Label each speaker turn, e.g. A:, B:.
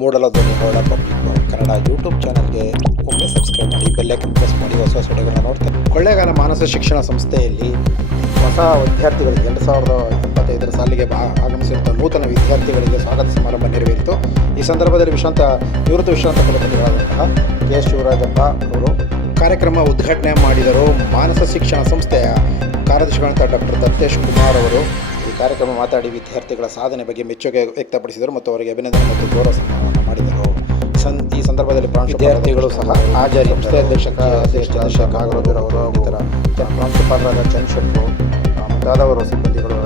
A: ಮೂಡಲ ಧ್ವನಿಗಳ public Kannada YouTube ಚಾನಲ್ಗೆ ಒಮ್ಮೆ ಸಬ್ಸ್ಕ್ರೈಬ್ ಮಾಡಿ ಬೆಲ್ಲೈಕನ್ ಪ್ರೆಸ್ ಮಾಡಿ, ಹೊಸ ಹೊಸ ವಿಡಿಯೋಗಳನ್ನ ನೋಡ್ತಾರೆ ಕೊಳ್ಳೇಗಾಲ ಮಾನಸ ಶಿಕ್ಷಣ ಸಂಸ್ಥೆಯಲ್ಲಿ ಹೊಸ ವಿದ್ಯಾರ್ಥಿಗಳಿಗೆ ಎರಡು ಸಾವಿರದ ಇಪ್ಪತ್ತೈದರ ಸಾಲಿಗೆ ಬಾ ಆಗಮಿಸಿರುವಂಥ ನೂತನ ವಿದ್ಯಾರ್ಥಿಗಳಿಗೆ ಸ್ವಾಗತ ಸಮಾರಂಭ ನೆರವೇರಿತು. ಈ ಸಂದರ್ಭದಲ್ಲಿ ವಿಶ್ರಾಂತ, ನಿವೃತ್ತ ವಿಶ್ರಾಂತ ಕುಲಪತಿಗಳಾದಂತಹ ಕೆ ಶಿವರಾಜಪ್ಪ ಅವರು ಕಾರ್ಯಕ್ರಮ ಉದ್ಘಾಟನೆ ಮಾಡಿದರು. ಮಾನಸ ಶಿಕ್ಷಣ ಸಂಸ್ಥೆಯ ಕಾರ್ಯದರ್ಶಿಗಳಂತ ಡಾಕ್ಟರ್ ದತ್ತೇಶ್ ಕುಮಾರ್ ಅವರು ಈ ಕಾರ್ಯಕ್ರಮ ಮಾತಾಡಿ ವಿದ್ಯಾರ್ಥಿಗಳ ಸಾಧನೆ ಬಗ್ಗೆ ಮೆಚ್ಚುಗೆ ವ್ಯಕ್ತಪಡಿಸಿದರು ಮತ್ತು ಅವರಿಗೆ ಅಭಿನಂದನೆ ಮತ್ತು ಗೌರವ ಸನ್ಮಾನವನ್ನು ಮಾಡಿದರು. ಸನ್ ಈ ಸಂದರ್ಭದಲ್ಲಿ ವಿದ್ಯಾರ್ಥಿಗಳು ಸಹ ಹಾಜರಿ ಸಂಸ್ಥೆ ಅಧ್ಯಕ್ಷಕ ಅಧ್ಯಕ್ಷ ಅವರು ಇತರ ಪ್ರಾಂಶುಪಾಲರಾದ ಚಂದ್ರಶೆಟ್ಟರು ಶೆಟ್ಟರು ಮುಂತಾದವರು ಸಿಬ್ಬಂದಿಗಳು